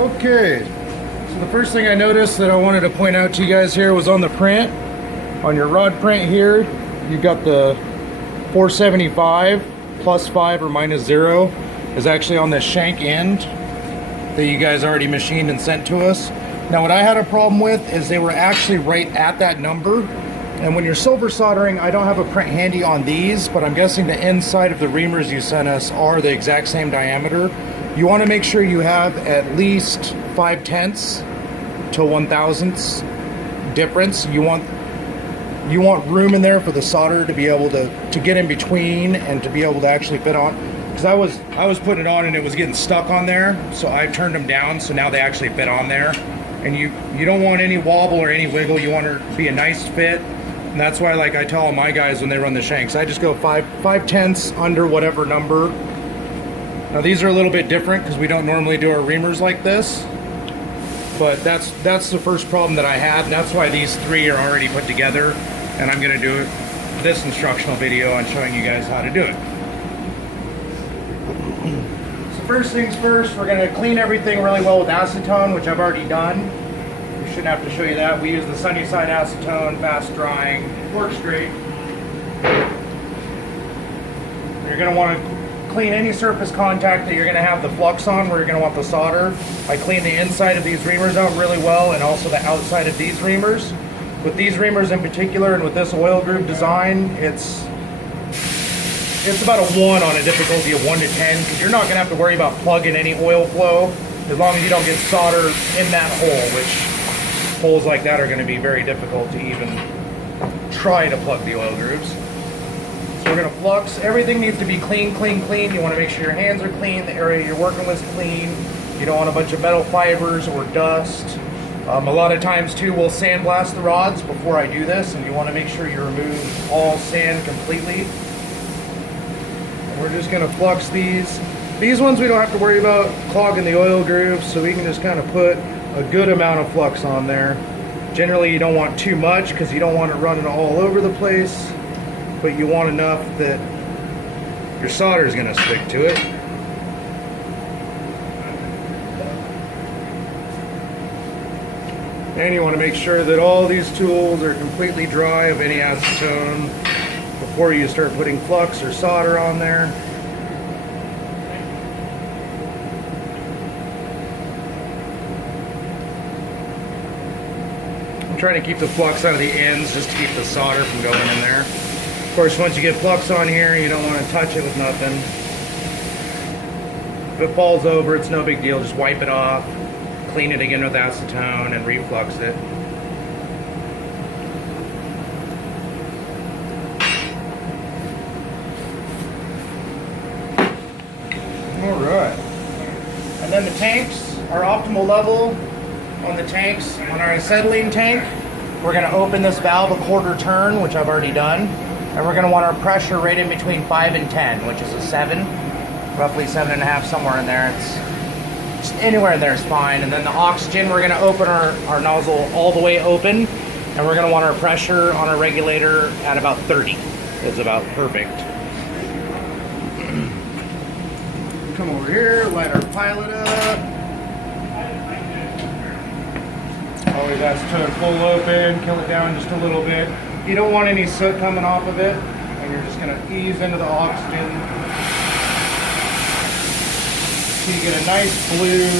Okay, so the first thing I noticed that I wanted to point out to you guys here was on the print. On your rod print here, you've got the 475 plus 5 or minus 0 is actually on the shank end that you guys already machined and sent to us. Now what I had a problem with is they were actually right at that number. And when you're silver soldering, I don't have a print handy on these, but I'm guessing the inside of the reamers you sent us are the exact same diameter. You want to make sure you have at least 5/10 to 1/1000 difference. You want room in there for the solder to be able to get in between and to be able to actually fit on. Because I was putting it on and it was getting stuck on there, so I turned them down so now they actually fit on there. And you don't want any wobble or any wiggle. You want it to be a nice fit. And that's why, like I tell all my guys when they run the shanks, I just go 5/10 under whatever number. Now these are a little bit different because we don't normally do our reamers like this. But that's the first problem that I had, and that's why these three are already put together. And I'm going to do this instructional video on showing you guys how to do it. So first things first, we're going to clean everything really well with acetone, which I've already done. We shouldn't have to show you that. We use the Sunnyside acetone, fast drying, works great. You're going to want to clean any surface contact that you're going to have the flux on where you're going to want the solder. I clean the inside of these reamers out really well and also the outside of these reamers. With these reamers in particular and with this oil groove design, it's about a 1 on a difficulty of 1 to 10 because you're not going to have to worry about plugging any oil flow as long as you don't get solder in that hole, which holes like that are going to be very difficult to even try to plug the oil grooves. So we're going to flux. Everything needs to be clean, clean, clean. You want to make sure your hands are clean, the area you're working with is clean. You don't want a bunch of metal fibers or dust. A lot of times too, we'll sandblast the rods before I do this, and you want to make sure you remove all sand completely. And we're just going to flux these. These ones we don't have to worry about clogging the oil grooves, so we can just kind of put a good amount of flux on there. Generally you don't want too much because you don't want it running all over the place. But you want enough that your solder is going to stick to it. And you want to make sure that all these tools are completely dry of any acetone before you start putting flux or solder on there. I'm trying to keep the flux out of the ends just to keep the solder from going in there. Of course, once you get flux on here, you don't want to touch it with nothing. If it falls over, it's no big deal. Just wipe it off, clean it again with acetone, and reflux it. Alright. And then the tanks, our optimal level on the tanks, on our acetylene tank, we're going to open this valve a 1/4 turn, which I've already done. And we're going to want our pressure right in between 5 and 10, which is a 7, roughly 7.5, somewhere in there. It's just anywhere in there is fine. And then the oxygen, we're going to open our nozzle all the way open, and we're going to want our pressure on our regulator at about 30. It's about perfect. Come over here, light our pilot up. Always acetone full open, kill it down just a little bit. You don't want any soot coming off of it, and you're just going to ease into the oxygen. So you get a nice blue,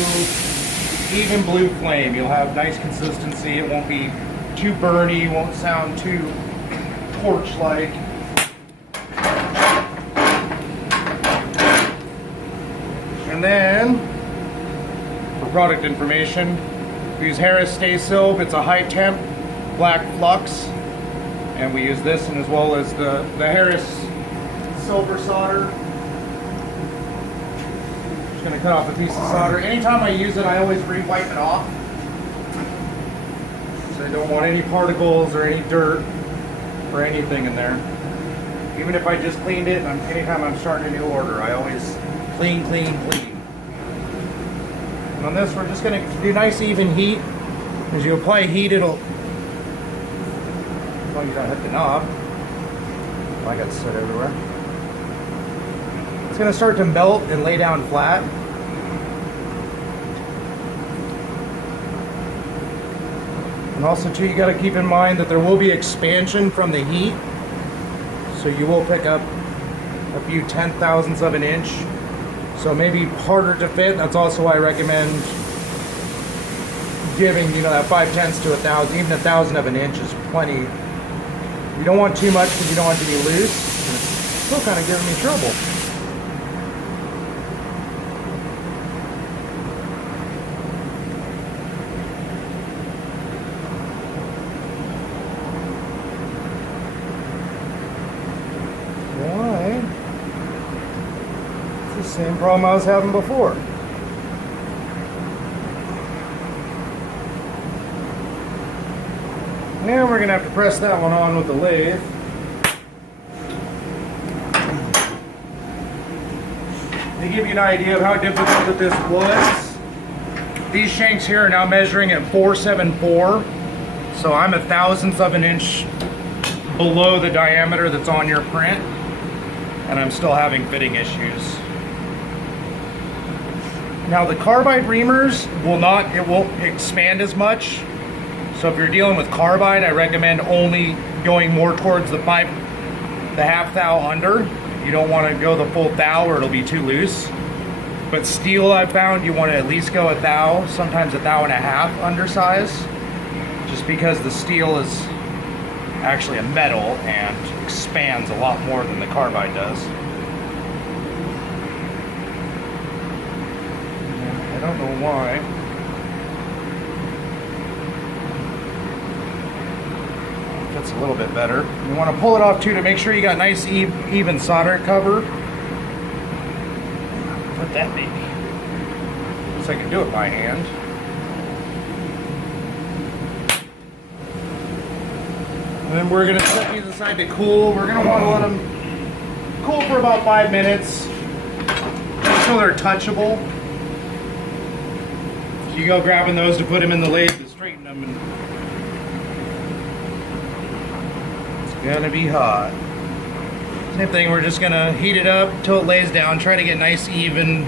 even blue flame. You'll have nice consistency. It won't be too burny, won't sound too torch-like. And then, for product information, we use Harris Stay Silv. It's a high temp black flux. And we use this, and as well as the Harris silver solder. Just going to cut off a piece of solder. Anytime I use it, I always re-wipe it off. So I don't want any particles or any dirt or anything in there. Even if I just cleaned it, anytime I'm starting a new order, I always clean, clean, clean. And on this, we're just going to do nice even heat. As you apply heat, it'll... As long as you don't hit the knob. Oh, I got soot everywhere. It's going to start to melt and lay down flat. And also too, you got to keep in mind that there will be expansion from the heat. So you will pick up a few 10,000ths of an inch. So maybe harder to fit. That's also why I recommend giving, you know, that 5/10 to 1,000. Even 1,000 of an inch is plenty. You don't want too much because you don't want it to be loose. And it's still kind of giving me trouble. Why? It's the same problem I was having before. And we're going to have to press that one on with the lathe. To give you an idea of how difficult that this was, these shanks here are now measuring at 474. So I'm 1,000th of an inch below the diameter that's on your print. And I'm still having fitting issues. Now the carbide reamers it won't expand as much. So if you're dealing with carbide, I recommend only going more towards the half thou under. You don't want to go the full thou or it'll be too loose. But steel, I've found you want to at least go a thou, sometimes a thou and a half undersize, just because the steel is actually a metal and expands a lot more than the carbide does. I don't know why. That's a little bit better. You want to pull it off too to make sure you got nice even solder cover. What that be? Guess I can do it by hand. And then we're going to set these aside to cool. We're going to want to let them cool for about 5 minutes until they're touchable. So you go grabbing those to put them in the lathe to straighten them. And gonna be hot. Same thing, we're just gonna heat it up till it lays down, try to get nice even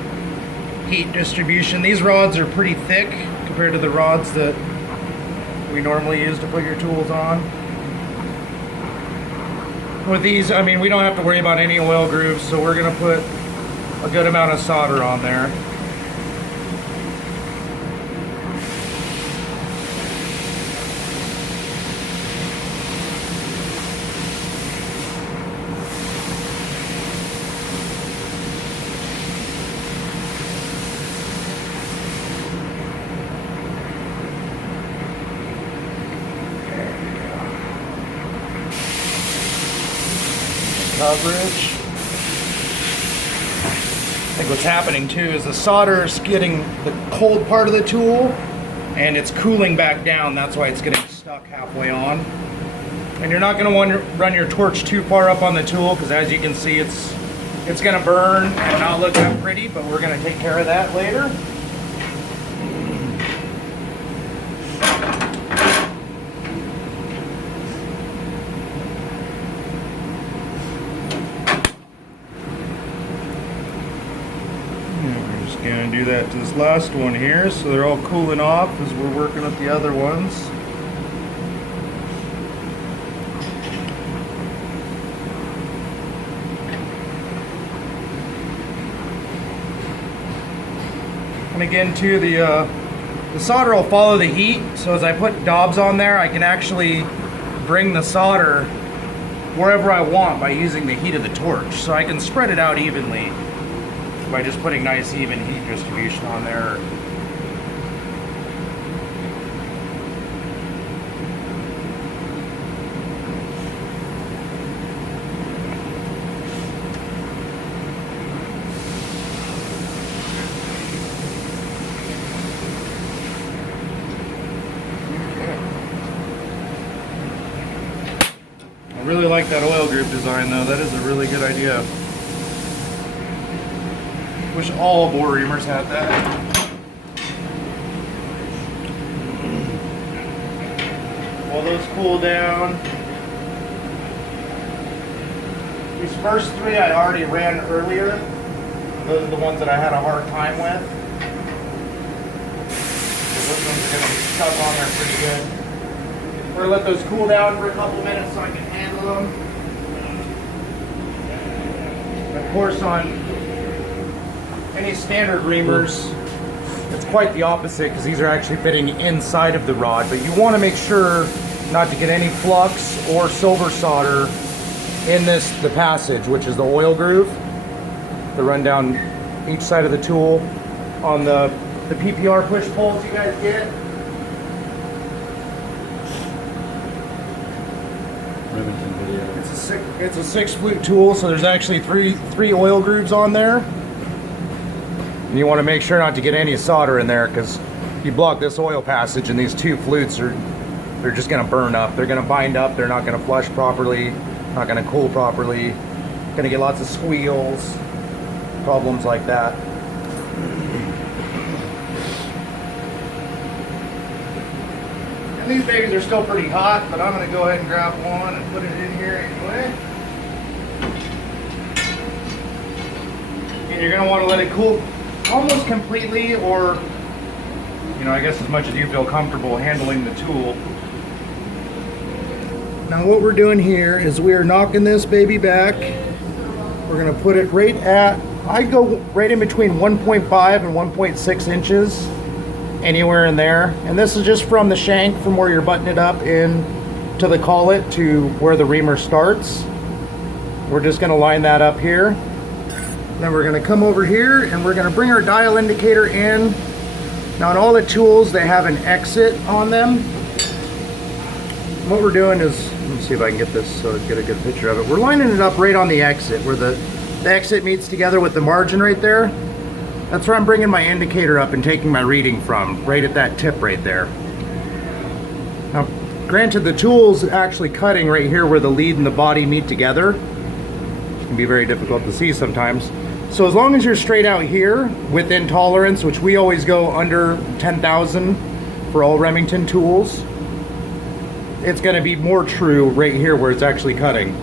heat distribution. These rods are pretty thick compared to the rods that we normally use to put your tools on. With these, I mean, we don't have to worry about any oil grooves, so we're gonna put a good amount of solder on there. Coverage. I think what's happening too is the solder is getting the cold part of the tool and it's cooling back down. That's why it's getting stuck halfway on. And you're not going to want to run your torch too far up on the tool because, as you can see, it's going to burn and not look that pretty, but we're going to take care of that later. Gonna do that to this last one here, so they're all cooling off as we're working with the other ones. And again too, the solder will follow the heat, so as I put daubs on there, I can actually bring the solder wherever I want by using the heat of the torch, so I can spread it out evenly by just putting nice even heat distribution on there. I really like that oil group design though. That is a really good idea. Wish all bore reamers had that. While those cool down. These first three I already ran earlier. Those are the ones that I had a hard time with. So those ones are going to be stuck on there pretty good. We're gonna let those cool down for a couple minutes so I can handle them. Of course, on any standard reamers, it's quite the opposite because these are actually fitting inside of the rod, but you want to make sure not to get any flux or silver solder in the passage, which is the oil groove to run down each side of the tool. On the PPR push pulls you guys get, it's a 6 flute tool, so there's actually three oil grooves on there, and you want to make sure not to get any solder in there, because you block this oil passage and these 2 flutes they're just going to burn up. They're going to bind up. They're not going to flush properly, not going to cool properly. Going to get lots of squeals, problems like that. And these babies are still pretty hot, but I'm going to go ahead and grab one and put it in here anyway. And you're going to want to let it cool almost completely, or, you know, I guess as much as you feel comfortable handling the tool. Now what we're doing here is we're knocking this baby back. We're going to put it right at, I go right in between 1.5 and 1.6 inches, anywhere in there. And this is just from the shank, from where you're buttoning it up in to the collet to where the reamer starts. We're just going to line that up here. Then we're going to come over here and we're going to bring our dial indicator in. Now on all the tools, they have an exit on them. What we're doing is, let me see if I can get this so I get a good picture of it. We're lining it up right on the exit, where the exit meets together with the margin right there. That's where I'm bringing my indicator up and taking my reading from, right at that tip right there. Now, granted, the tool's actually cutting right here where the lead and the body meet together. It can be very difficult to see sometimes. So as long as you're straight out here within tolerance, which we always go under 10,000 for all Remington tools, it's going to be more true right here where it's actually cutting.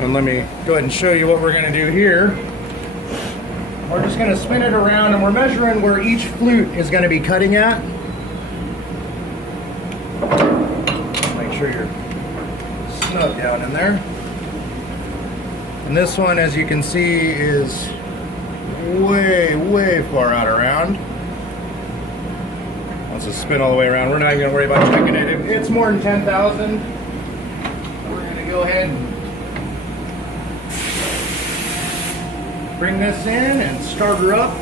And let me go ahead and show you what we're going to do here. We're just going to spin it around, and we're measuring where each flute is going to be cutting at. Make sure you're snug down in there. And this one, as you can see, is way far out around. Once it's spin all the way around, we're not even going to worry about checking it. If it's more than 10,000, we're going to go ahead and bring this in and start her up.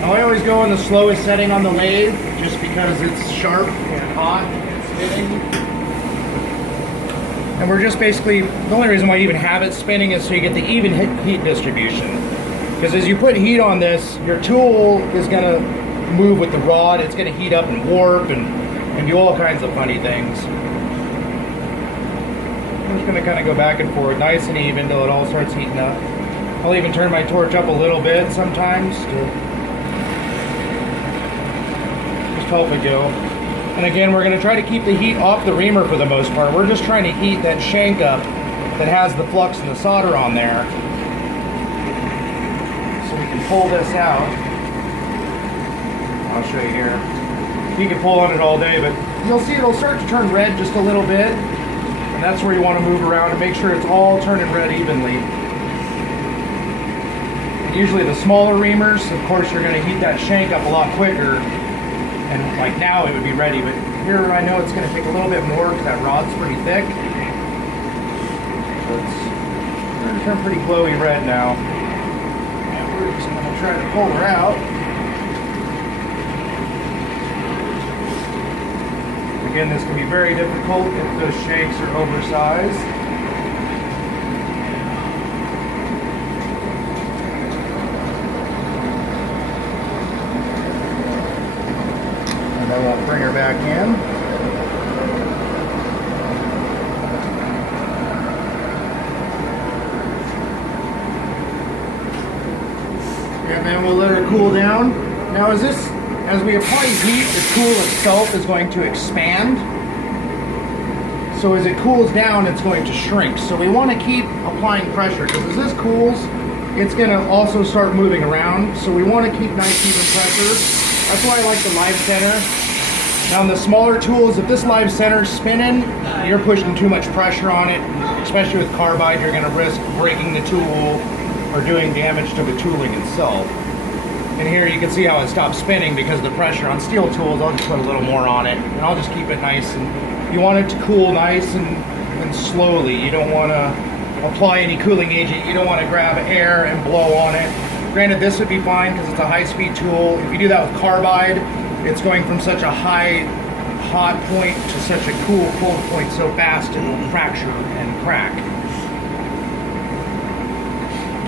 Now I always go in the slowest setting on the lathe, just because it's sharp and hot and spinning. And we're just basically, the only reason why you even have it spinning is so you get the even heat distribution. Because as you put heat on this, your tool is going to move with the rod. It's going to heat up and warp and do all kinds of funny things. I'm just going to kind of go back and forth nice and even until it all starts heating up. I'll even turn my torch up a little bit sometimes to just help it go. And again, we're going to try to keep the heat off the reamer for the most part. We're just trying to heat that shank up that has the flux and the solder on there, so we can pull this out. I'll show you here. You can pull on it all day, but you'll see it'll start to turn red just a little bit. And that's where you want to move around and make sure it's all turning red evenly. And usually the smaller reamers, of course, you're going to heat that shank up a lot quicker. And like now it would be ready, but here I know it's going to take a little bit more because that rod's pretty thick. So it's going to turn pretty glowy red now. And we're just going to try to pull her out. Again, this can be very difficult if those shanks are oversized. And then we'll bring her back in. And then we'll let her cool down. Now as we apply heat, the tool itself is going to expand. So as it cools down, it's going to shrink. So we want to keep applying pressure, because as this cools, it's going to also start moving around. So we want to keep nice even pressure. That's why I like the live center. Now on the smaller tools, if this live center's spinning, you're pushing too much pressure on it, especially with carbide, you're gonna risk breaking the tool or doing damage to the tooling itself. And here you can see how it stops spinning because of the pressure. On steel tools, I'll just put a little more on it, and I'll just keep it nice. And you want it to cool nice and slowly. You don't want to apply any cooling agent. You don't want to grab air and blow on it. Granted, this would be fine because it's a high-speed tool. If you do that with carbide, it's going from such a high hot point to such a cool cold point so fast it will fracture and crack.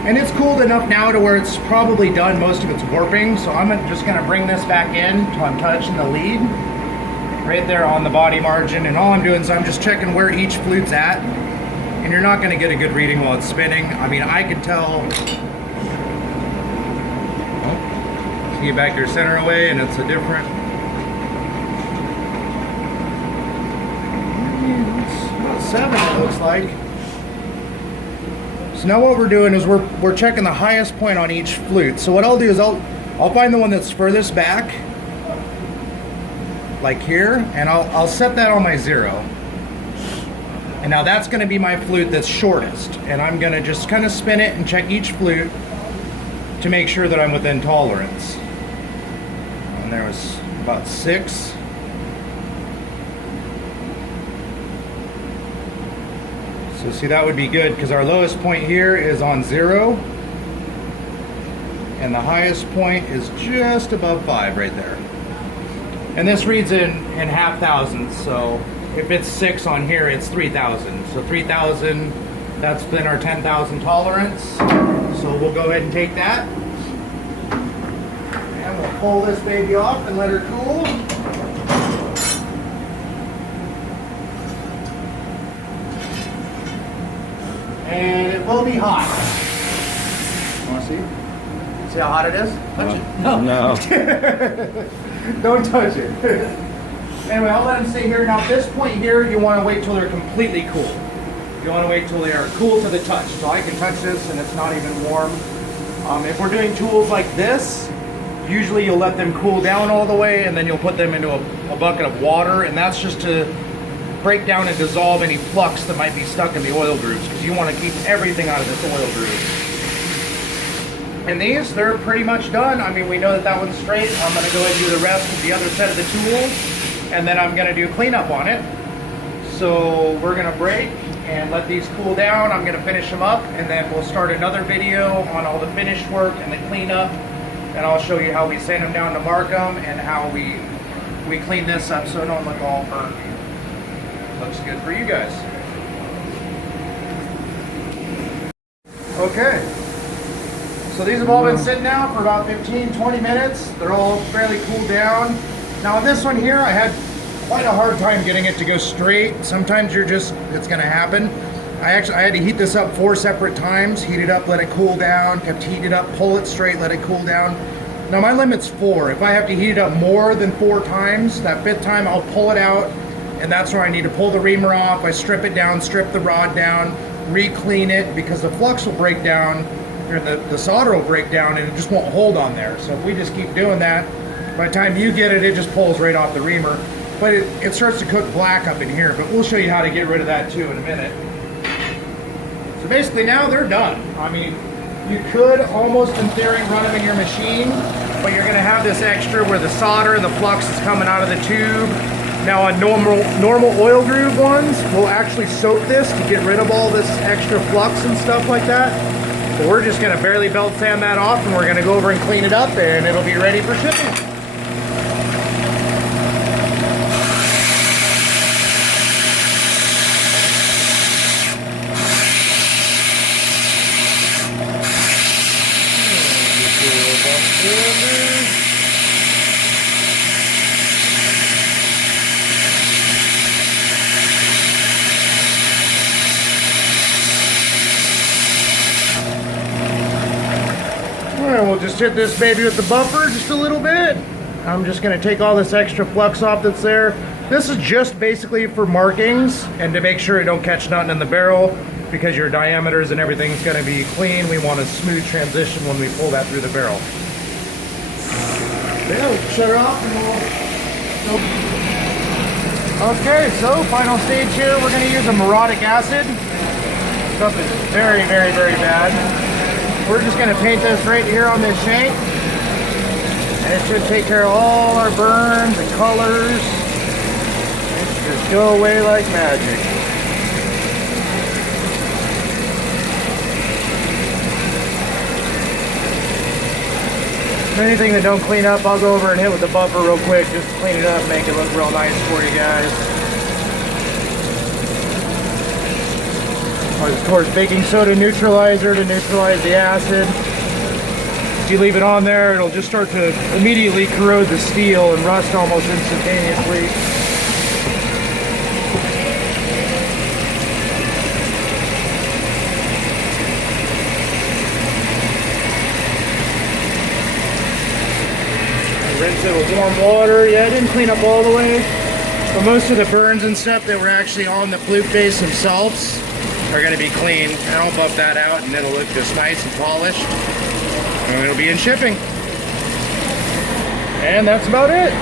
And it's cooled enough now to where it's probably done most of its warping, so I'm just going to bring this back in until I'm touching the lead right there on the body margin, and all I'm doing is I'm just checking where each flute's at, and you're not going to get a good reading while it's spinning. I mean, I can tell. So you back your center away and it's a different, it's about 7 it looks like. So now what we're doing is we're checking the highest point on each flute. So what I'll do is I'll find the one that's furthest back, like here, and I'll set that on my 0. And now that's going to be my flute that's shortest, and I'm going to just kind of spin it and check each flute to make sure that I'm within tolerance. And there was about 6. So see, that would be good because our lowest point here is on 0, and the highest point is just above 5 right there. And this reads in half thousandths, so if it's 6 on here, it's 3,000. So 3,000, that's been our 10,000 tolerance. So we'll go ahead and take that, and we'll pull this baby off and let her cool. And it will be hot. You want to see? See how hot it is? Touch it. No. Don't touch it. Anyway, I'll let them sit here. Now at this point here, you want to wait till they're completely cool. You want to wait till they are cool to the touch. So I can touch this and it's not even warm. If we're doing tools like this, usually you'll let them cool down all the way and then you'll put them into a bucket of water, and that's just to break down and dissolve any flux that might be stuck in the oil grooves, because you want to keep everything out of this oil groove. And these, they're pretty much done. I mean, we know that one's straight. I'm going to go ahead and do the rest with the other set of the tools, and then I'm going to do cleanup on it. So we're going to break and let these cool down. I'm going to finish them up, and then we'll start another video on all the finished work and the cleanup, and I'll show you how we sand them down to mark them and how we clean this up so it don't look all burnt. Looks good for you guys. Okay, so these have all been sitting out for about 15-20 minutes. They're all fairly cooled down. Now on this one here, I had quite a hard time getting it to go straight. Sometimes it's gonna happen. I had to heat this up 4 separate times. Heat it up, let it cool down, kept heating it up, pull it straight, let it cool down. Now my limit's 4. If I have to heat it up more than 4 times, that 5th time I'll pull it out, and that's where I need to pull the reamer off. I strip it down, strip the rod down, re-clean it, because the flux will break down, or the solder will break down, and it just won't hold on there. So if we just keep doing that, by the time you get it, it just pulls right off the reamer. But it starts to cook black up in here, but we'll show you how to get rid of that too in a minute. So basically now they're done. I mean, you could almost in theory run them in your machine, but you're gonna have this extra where the solder and the flux is coming out of the tube. Now on normal oil groove ones, we'll actually soak this to get rid of all this extra flux and stuff like that. But we're just gonna barely belt sand that off, and we're gonna go over and clean it up, and it'll be ready for shipping. And we'll just hit this baby with the buffer just a little bit. I'm just going to take all this extra flux off that's there. This is just basically for markings and to make sure it don't catch nothing in the barrel, because your diameters and everything's going to be clean. We want a smooth transition when we pull that through the barrel. Yeah, we'll shut her off and we'll Okay, so final stage here, we're going to use a morotic acid. Stuff is very, very, very bad. We're just going to paint this right here on this shank. And it should take care of all our burns and colors. It should just go away like magic. Anything that don't clean up, I'll go over and hit with the buffer real quick, just to clean it up, make it look real nice for you guys. Of course, baking soda neutralizer to neutralize the acid. If you leave it on there, it'll just start to immediately corrode the steel and rust almost instantaneously. Rinse it with warm water. Yeah, it didn't clean up all the way, but most of the burns and stuff that were actually on the flute base themselves are going to be clean, and I'll buff that out and it'll look just nice and polished, and it'll be in shipping. And that's about it.